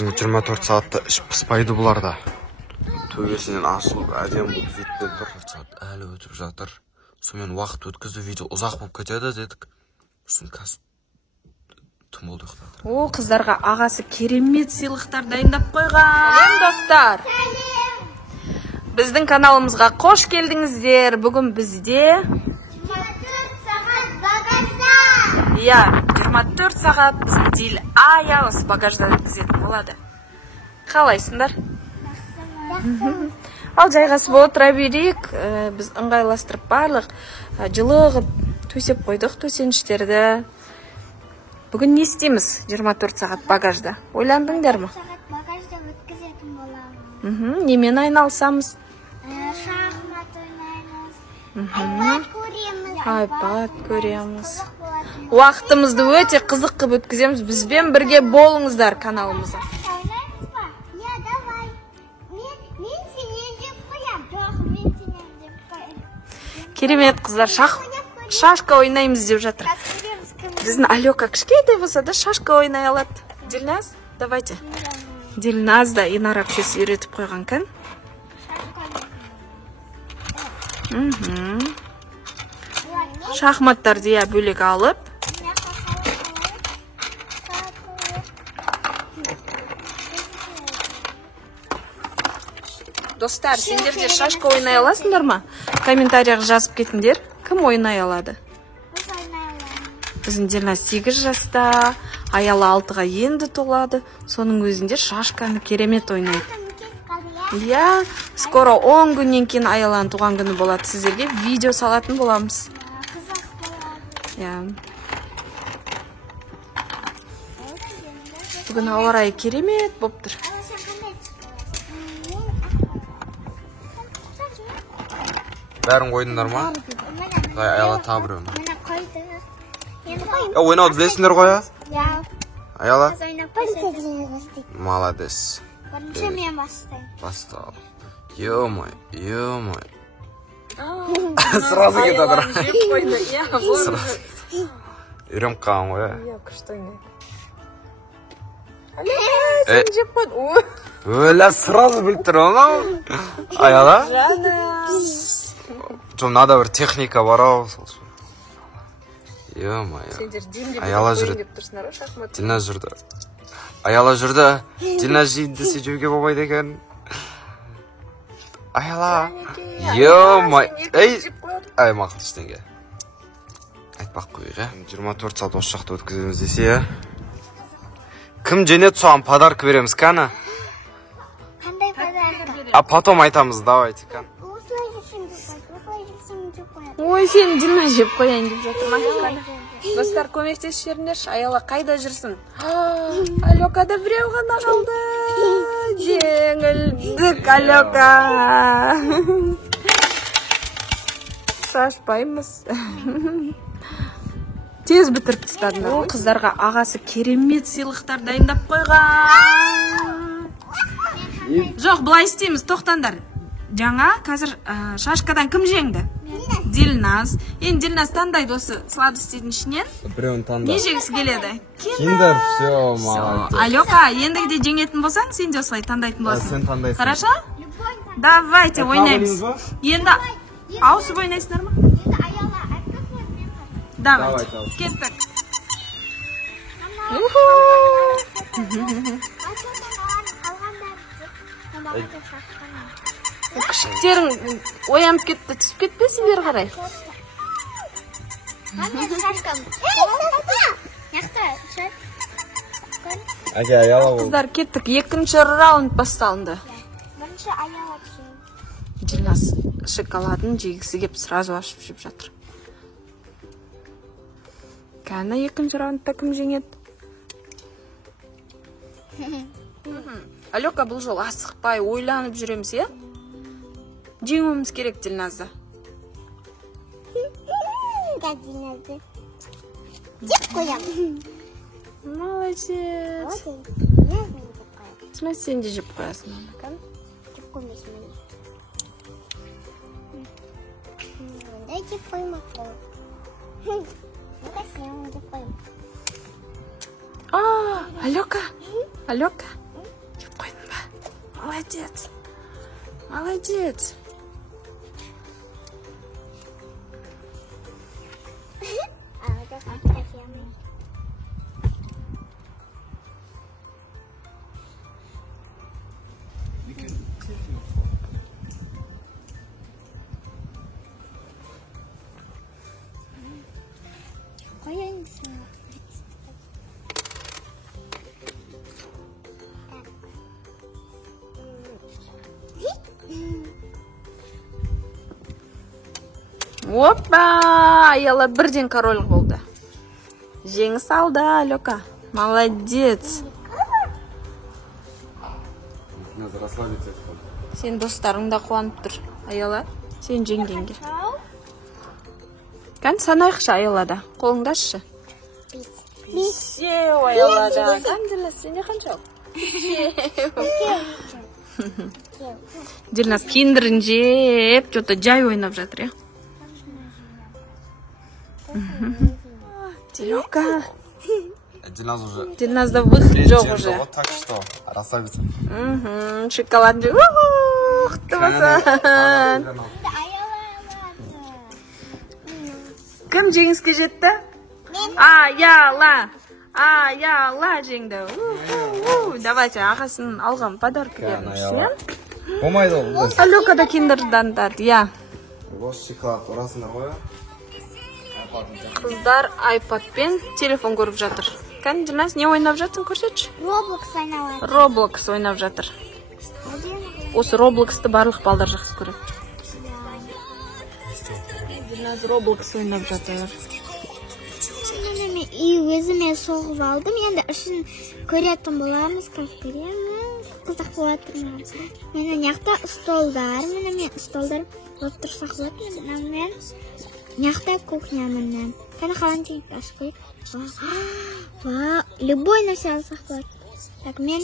Кәдімгі 24 сағатта іш пыспайды бұларда. Төбесінен ашылып, әдем болып витпен тұр. Әлі өтіп жатыр. Сонымен уақыт өткізді, видео ұзақ болып кетеді дедік. Сосын қазір түн болды ұйықтады. О, қыздарға ағасы керемет сыйлықтар дайындап қойған. Сәлем достар. Біздің каналымызға қош келдіңіздер. Бүгін бізде 24 сағат багажда. Иә, 24 сағат біздің Дил аялас багажда өткізетін болады. Қалайсыңдар? Ал жайғасып отыра берейік. Біз ыңғайластырып барлық жылығып төсеп қойдық төсеніштерді. Бүгін не істейміз 24 сағат багажда? Ойландыңдар ма? 24 сағат багажда өткізетін боламыз. Немен айналысамыз? Шахмат ойнаймыз. Айпад көреміз. Уақытымызды өте қызық қып өткіземіз. Бізбен бірге болыңыздар каналымызға. Ойнаймыз ба? Я, давай. Мен сенен деп қоям. Жоқ, мен сенен деп қоям. Керемет қыздар, шашка ойнаймыз деп жатыр. Біздің Алёка кішкентай болса да шашка ойнай алады. Дилназ, давайте. Дилназ да Инар әпкесі үйретіп қойған кән. Шахматтарды бөлек алып. Достар, сендер де шашка ойнай аласыңдар ма? Комментарияға жазып кетіңдер. Кім ойнай алады? Біздің Дилназ 8 жаста, Аяла 6-ға енді толады. Соның өзінде шашканы керемет ойнайды. Иә, скоро 10 күннен кейін Аяланың туған күні болады. Сіздерге видео салатын боламыз. Иә. Бүгін ауа райы керемет болып тұр. Бәрін қойдыңдар ма? Аяла табыр өңі. Ойнауды білесіңдер қоя? Аяла? Молодец. Бірінші мен бастайым. Бастал. Ё-мой. Сразу кетадыр. Үйрем қалған ғой, Сен жеп қойды. Өлі сразу біліп тұр, оңау. Аяла? Жом, надо бір техника бар ау. Ё-мой. Аяла жүрді. Дилназ жүрді. Аяла жүрді. Дилназ жейді десе жеуге болмайды екен. Аяла. Ё-мой. Ай, мақыл іштенге. Айтпақ қойға. 24 сағат осы жақта өткіземіз десе, кім женет соған подарка береміз, кәні? Қандай подарка? А потом айтамыз, давайте, кән. Осылай жесең деп қояды. Ой, сен Дилназ жеп қояйын деп жатыр ма? Достар, көмектесіп жүріңдерші. Аяла қайда жүрсің? Алёкада біреу ғана қалды. Жеңілдік, Алёка. Шашпаймыз. Тез бітіріп тастадыңдар. Ол қыздарға ағасы керемет сыйлықтар дайындап қойған. Жоқ, былай істейміз, тоқтандар. Жаңа қазір шашкадан кім жеңді? Дилназ. Енді Дилназ таңдайды осы сладостьтің ішінен. Біреуін таңда. Не жегісі келеді? Киндер, все, молодец. Алёка, ендігіде жеңетін болсаң, сен де осылай таңдайтын боласың. Сен таңдайсың. Хорошо? Давайте ойнаймыз. Енді ауысып ойнайсыңдар ма? Енді Аяла айтып мен қойдым. Давайте. Кеттік. Күшіктерің оянып кетті, түсіп кетпесін бері қарай. Аяла бол. Қыздар, кеттік. Екінші раунд басталынды. Бірінші Аяла түсін. Дилназ шоколадын жегісі кеп сразу ашып жеп жатыр. Кәні екінші раундта кім жеңеді? Алёка, бұл жол асықпай ойланып жүреміз, е? Жеңуіміз керек Дилназды. Дилназды деп қоям. Молодец. Дилназ, сен де жеп қоясың. Деп қоймайсың мені. Ондай деп қоймақ қой. Онда сен деп қоймақ. Алёка. Молодец. Молодец. Опа! Аяла бірден король болды. Жеңіс алды, Алёка. Молодец. Сен достарың да қуанып тұр. Аяла, сен жеңгенге. Кән санайықшы Аялада. Қолыңды ашшы. Бесеу Аялада. Кән Дилназ, сенде қанша ал? Дилназ киндерін жеп, что-то жай ойнап жатыр, я? Дилёка. Дилназ уже. Дилназда выход жоқ уже. Вот так что, расслабиться. Шоколад же. Құттыбасан. Кім жеңіске жетті? Аяла. Аяла жеңді. Давайте ағасын алған подарка беріңіз. Болмайды ол. Алёка да киндердан тады, я. Осы шоколад ұрасыңдар ғой. Қыздар айпадпен телефон көріп жатыр. Кән, Дилназ, не ойнап жатсың, көрсетші? Roblox ойнап. Roblox ойнап жатыр. Осы Robloxты барлық балдар жақсы көреді. Дилназ Roblox ойнап жатыр. Мен өзіме соғып алдым. Енді үшін көретін боламыз, как көреміз. Қызық болады. Мен яқта столдар, мен столдар болып тұрсақ болады. Мен яқта кухня менен. Кәне холодильник ашып қойып. Любой нәрсе алсақ болады. Так, мен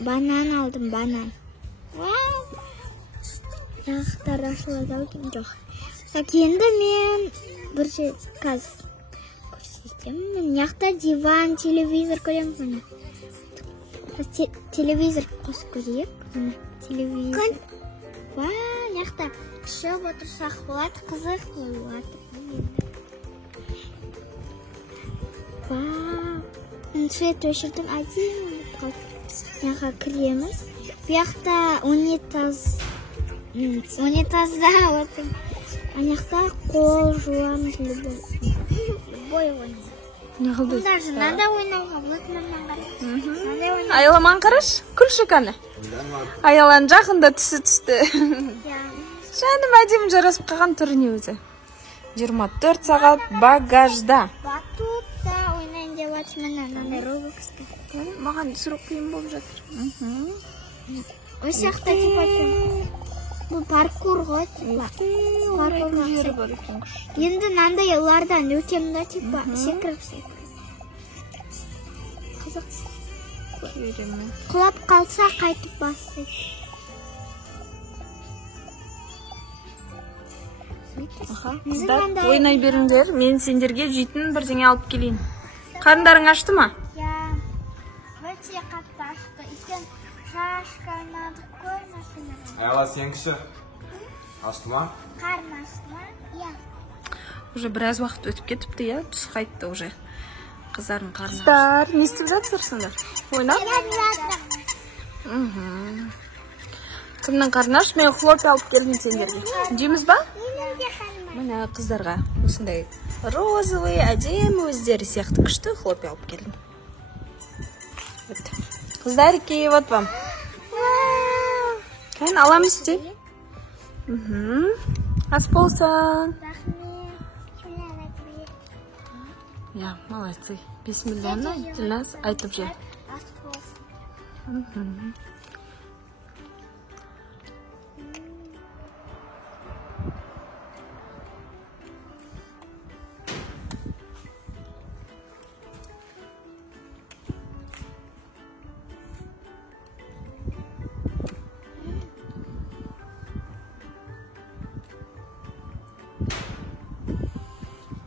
банан алдым, банан. Жақтар ашылады екен, жоқ. Так, енді мен бір жер қазір көрсетемін. Мен яқта диван, телевизор көремін. Телевизор қосып көрейік. Телевизор. Яқта шөп отырсақ болады, қызық болады. Мен свет өшірдім, әдейі. Яға кіреміз. Бұяқта унитазда отыр. Аяқта қол жуамыз любой ойнау. Не қылды? Даже надо ойнауға болады. Аяламан қараш, күлші кәні. Аялан жақында түсі түсті. Жаным әдемі жарасып қалған түріне өзі. 24 сағат багажда. Батутта ойнайын деп атымын, анандай Roblox'та. Маған түсіру қиын болып жатыр. Осы жақта типа бұл паркур ғой, типа. Енді нандай олардан өтемді, типа, секіріп. Қызық. Құлап қалса қайтып басып. Қыздар, ойнай беріңдер, мен сендерге жейтін бірдеңе алып келейін. Қарындарың ашты ма? Я, өте қатты ашты. Итен шашка ойнадық қой машинаға. Аяла, сен кіші. Ашты ма? Қарын ашты ма? Я. Уже біраз уақыт өтіп кетіпті, я, түс қайтты уже. Қыздардың қарны. Қыздар, не істеп жатсырсыңдар? Ойнап? Кімнің қарны аш? Мен хлопья алып келдім сендерге. Жейміз ба? Мына қыздарға осындай розовый, әдемі өздері сияқты күшті хлопья алып келдім. Қыздарики, вот вам. Кәйін аламыз де. Ас болсын. Я, молодцы. Бисмиллахна, Дилназ айтып жер.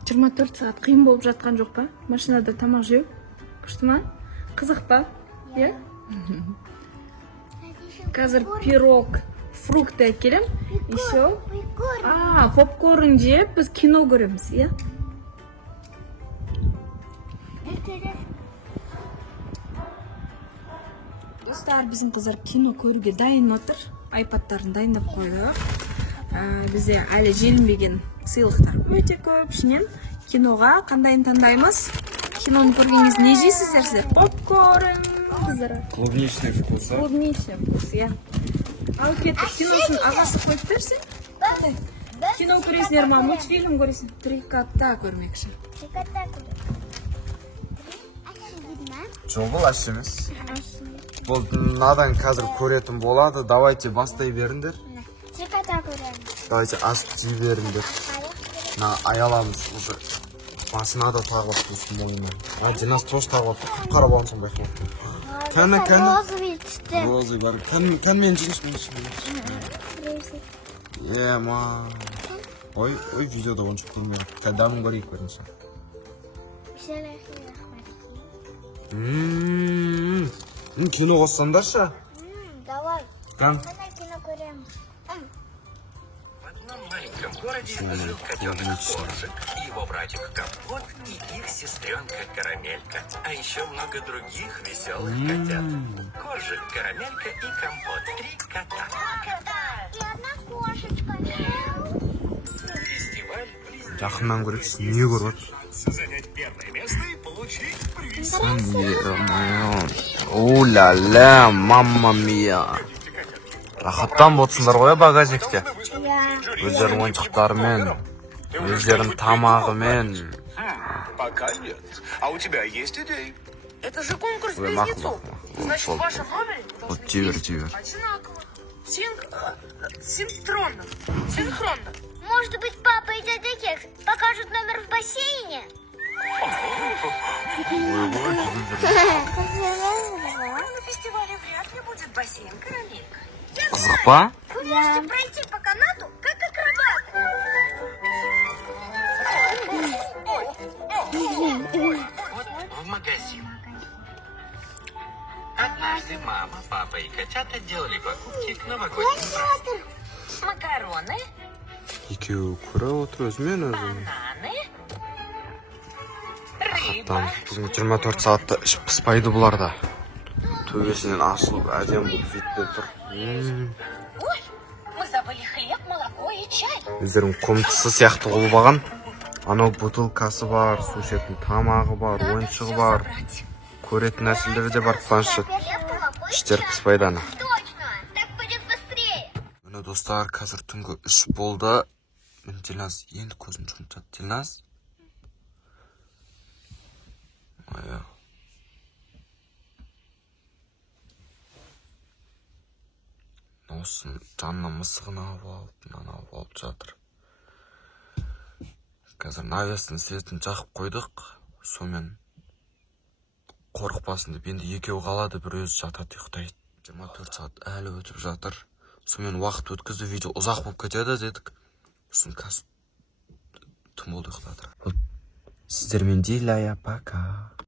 Жиырма 4 сағат қиын болып жатқан жоқ па? Машинада тамақ жеу? Күшті ма? Қызық па? Иә? Қазір пирог, фрукты әкелем. Еще. Попкорн жеп, біз кино көреміз, иә? Достар, біздің қыздар кино көруге дайын отыр. Айпадтарын дайындап қойдық. Бізде әлі желінбеген сыйлықтар өте көп. Ішінен киноға қандайын таңдаймыз? Киноны көргеніңіз не жейсіздер сіздер? Попкорн, қыздар. Клубничный вкус, а? Клубничный вкус, иә. Ал кеттік, киносын ағасы қойып берсің? Кино көресіңдер ма? Мультфильм көресің? Три кота көрмекші. Три кота көрмекші. Жоқ, бұл аш емес. Бұл надан қазір көретін болады. Давайте бастай беріңдер. Три кота көреміз. Давайте ашып жей беріңдер. Аяламыз уже. Басына да тағылып тұрсын мойына. Динас тоже тағылып тұрсын. Қарап алынсын байқылып. Кәні. Розовый түсті. Розовый бар. Кәнмен жейшін. Ма. Ой, видеода оншық көрмей. Кәдамын көрейік көрінше. Кино қоссаңдаршы? Давай. Кән. Кино көреміз. В одном маленьком городе жил котенок Коржик, и его братик Компот, и их сестренка Карамелька, а еще много других веселых котят. Коржик, Карамелька и Компот. Три кота. И одна кошечка. Фестиваль близнецов. Жақыннан көрейікші, не көріп? Занять первое место и получить приз. О-ля-ля, мамма мия. Рахаттан болсындар ғой багажникте. Өздерінің ойыншықтарымен, өздерінің тамағымен. Пока нет. А у тебя есть идеи? Это же конкурс Ой, близнецов. махло. Значит, в вашем номере Вот должны тивер. одинаково. Синхронно. Синхронно. Может быть, папа и дядя Кекс покажут номер в бассейне? На фестивале вряд ли будет бассейн, Карамелька. Қызық па? Вы можете пройти по канату, как акробат. Вот в магазин. Однажды мама, папа и котята делали покупки к новогодним праздникам. Макароны, Екеуі көре отыр өзімен өзі. бананы, Там бүгін 24 сағатта ішіп пыспайды бұларда. Төбесінен ашылып, әдем бұл витпен тұр. Ой, мы забыли хлеб, молоко и чай. Өздерінің комнатасы сияқты қолбаған. Анау бутылкасы бар, су ішетін тамағы бар, ойыншығы бар. Көретін нәрселері де бар, планшет. Іштер пыспайды ана. Точно, так будет быстрее. Міне достар, қазір түнгі 3 болды. Мен Дилназ енді көзін жұмып жатыр. Дилназ? Ая. Носын жанына мысығын алып жатыр. Қазір навестің светін жақып қойдық. Сонымен қорықпасын деп, енді екеу қалады, бір өзі жатады, ұйықтайды. 24 сағат әлі өтіп жатыр. Сонымен уақыт өткізді, видео ұзақ болып кетеді дедік. Сосын қазір түн болды, ұйықтадыр. Сіздермен Дилая, пока.